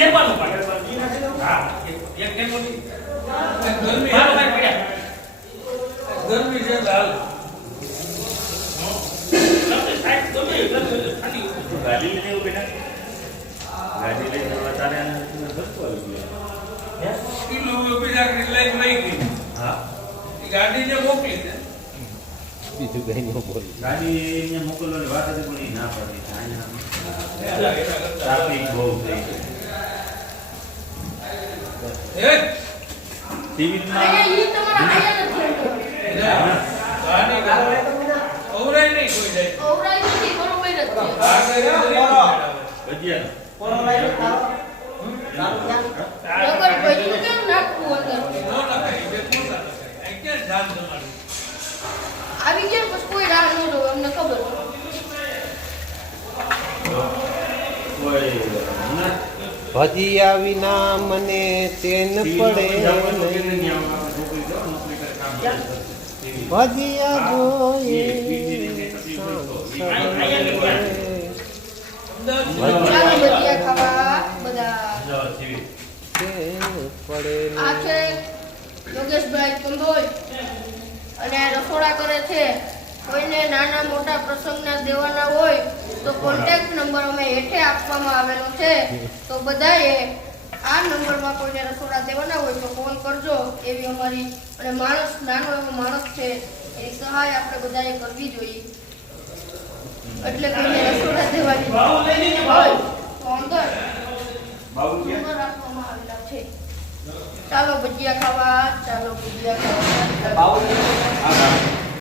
દેવાનું પડે હા એક ગરમી ગરમી છે હાલ ગાડી લઈને એવું બેટા ગાડી લઈને તારે ધક્કો આવી ગયો કિલો ઉભી રાખી લઈ ગઈ હા ગાડીને મોકલી દે બીજું કઈ ન બોલ ગાડી અહીંયા મોકલવાની વાત હતી પણ એ ના પડી ટ્રાફિક બહુ થઈ ગઈ સિવિલમાં ઓવરાઈ નહીં કોઈ જાય ઓવરાઈ નથી બરોબર જ છે નગર ભજ્યું કેમ નાખવું અંદર નો લખાય બે મોટા લખાય ક્યાં જાન તમારું આવી ગયા પછી કોઈ રાહ ન જોવે અમને ખબર ભજીયા વિના મને ચેન પડે નહીં. ભજીયા જોઈએ ચાલો ભજીયા ખાવા બધા ચેન પડે આ નહીં. છે યોગેશભાઈ કંબોજ અને રસોડા કરે છે કોઈને નાના મોટા પ્રસંગના દેવાના હોય તો કોન્ટેક્ટ નંબર અમે હેઠે આપવામાં આવેલો છે તો બધાએ આ નંબરમાં કોઈને રસોડા દેવાના હોય તો ફોન કરજો એવી અમારી અને માણસ નાનો એવો માણસ છે એની સહાય આપણે બધાએ કરવી જોઈએ એટલે કોઈને રસોડા દેવાની હોય તો અંદર નંબર રાખવામાં આવેલા છે ચાલો ભજીયા ખાવા ચાલો ભજીયા ખાવા